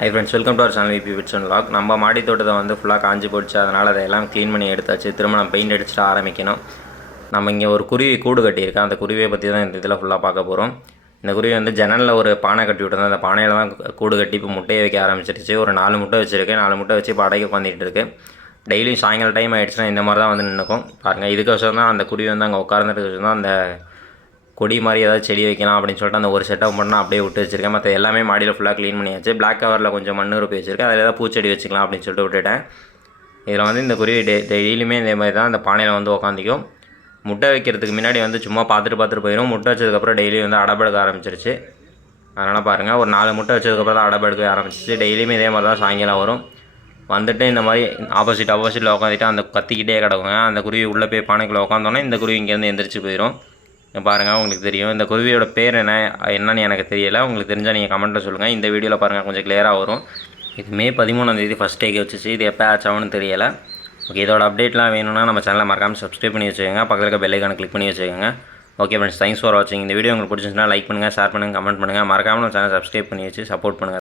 High friends, welcome to our channel VP bits and vlog. நம்ம மாடி தோட்டத்தை வந்து ஃபுல்லாக காஞ்சி போச்சு. அதனால் அதையெல்லாம் க்ளீன் பண்ணி எடுத்தாச்சு. திரும்ப நம்ம பெயிண்ட் அடிச்சுட்டு ஆரம்பிக்கணும். நம்ம இங்கே ஒரு குருவி கூடு கட்டியிருக்கேன். அந்த குருவியை பற்றி தான் இந்த இதில் ஃபுல்லாக பார்க்க போகிறோம். இந்த குருவி வந்து ஜன்னலில் ஒரு பானை கட்டி விட்டுருந்தேன். அந்த பானையில் தான் கூடு கட்டி இப்போ முட்டையை வைக்க ஆரம்பிச்சிருச்சு. ஒரு 4 முட்டை வச்சுருக்கேன். 4 முட்டை வச்சு இப்போ அடைக்க உட்காந்துட்டு இருக்கு. டெய்லியும் சாயங்காலம் டைம் ஆகிடுச்சுன்னா இந்த மாதிரி தான் வந்து நின்றுக்கும். பாருங்கள், இதுக்கோசரம் தான் அந்த குருவி வந்து அங்கே உட்கார்ந்துட்டு தான் அந்த கொடி மாதிரி ஏதாவது செடி வைக்கலாம் அப்படின்னு சொல்லிட்டு அந்த ஒரு செட்டப் பண்ணால் அப்படியே விட்டு வச்சுருக்கேன். மற்ற எல்லாமே மாடியில் ஃபுல்லாக க்ளீன் பண்ணியாச்சு. பிளாக் கவரில் கொஞ்சம் மண் உருப்பி வச்சுருக்கேன். அதில் ஏதாவது பூச்செடி வச்சுக்கலாம் அப்படின்னு சொல்லிட்டு விட்டுட்டேன். இதில் வந்து இந்த குருவி டெய்லியுமே இதே மாதிரி தான் அந்த பானையில் வந்து உட்காந்துக்கும். முட்டை வைக்கிறதுக்கு முன்னாடி வந்து சும்மா பார்த்துட்டு போயிடும். முட்டை வச்சதுக்கப்புறம் டெய்லி வந்து அடப்படுக்க ஆரம்பிச்சிருச்சு. அதனால் பாருங்கள், ஒரு 4 முட்டை வச்சதுக்கப்புறம் தான் அடப்படுக்க ஆரம்பிச்சிச்சு. டெய்லியுமே இதே மாதிரி தான் சாயங்காலம் வரும். வந்துட்டு இந்த மாதிரி ஆப்போசிட்டில் உட்காந்துட்டு அந்த கத்திக்கிட்டே கிடக்குங்க. அந்த குருவி உள்ளே போய் பானைக்குள்ளே உட்காந்தோன்னே இந்த குருவி இங்கேருந்து எந்திரிச்சு போயிடும். பாருங்கள், உங்களுக்கு தெரியும். இந்த குருவியோட பேர் என்னன்னு எனக்கு தெரியலை. உங்களுக்கு தெரிஞ்சால் நீங்கள் கமெண்ட்டில் சொல்லுங்கள். இந்த வீடியோவில் பாருங்கள், கொஞ்சம் கிளியராக வரும். இது மே 13 ஃபஸ்ட் டேக்கு வச்சுச்சு. இது எப்போ ஆச் ஆகும்னு தெரியலை. ஓகே, இதோட அப்டேட்லாம் வேணும்னா நம்ம சேனலை மறக்காமல் சப்ஸ்கிரைப் பண்ணி வச்சுக்கோங்க. பக்கத்தில் இருக்க பெல் ஐகானை கிளிக் பண்ணி வச்சுக்கோங்க. ஓகே ஃப்ரெண்ட்ஸ், தேங்க்ஸ் ஃபார் வாட்சிங். இந்த வீடியோ உங்களுக்கு பிடிச்சிருந்துச்சுன்னா லைக் பண்ணுங்கள், ஷேர் பண்ணுங்கள், கமெண்ட் பண்ணுங்கள். மறக்காமல் நம்ம சேனலை சப்ஸ்கிரைப் பண்ணி வச்சு சப்போர்ட் பண்ணுங்கள்.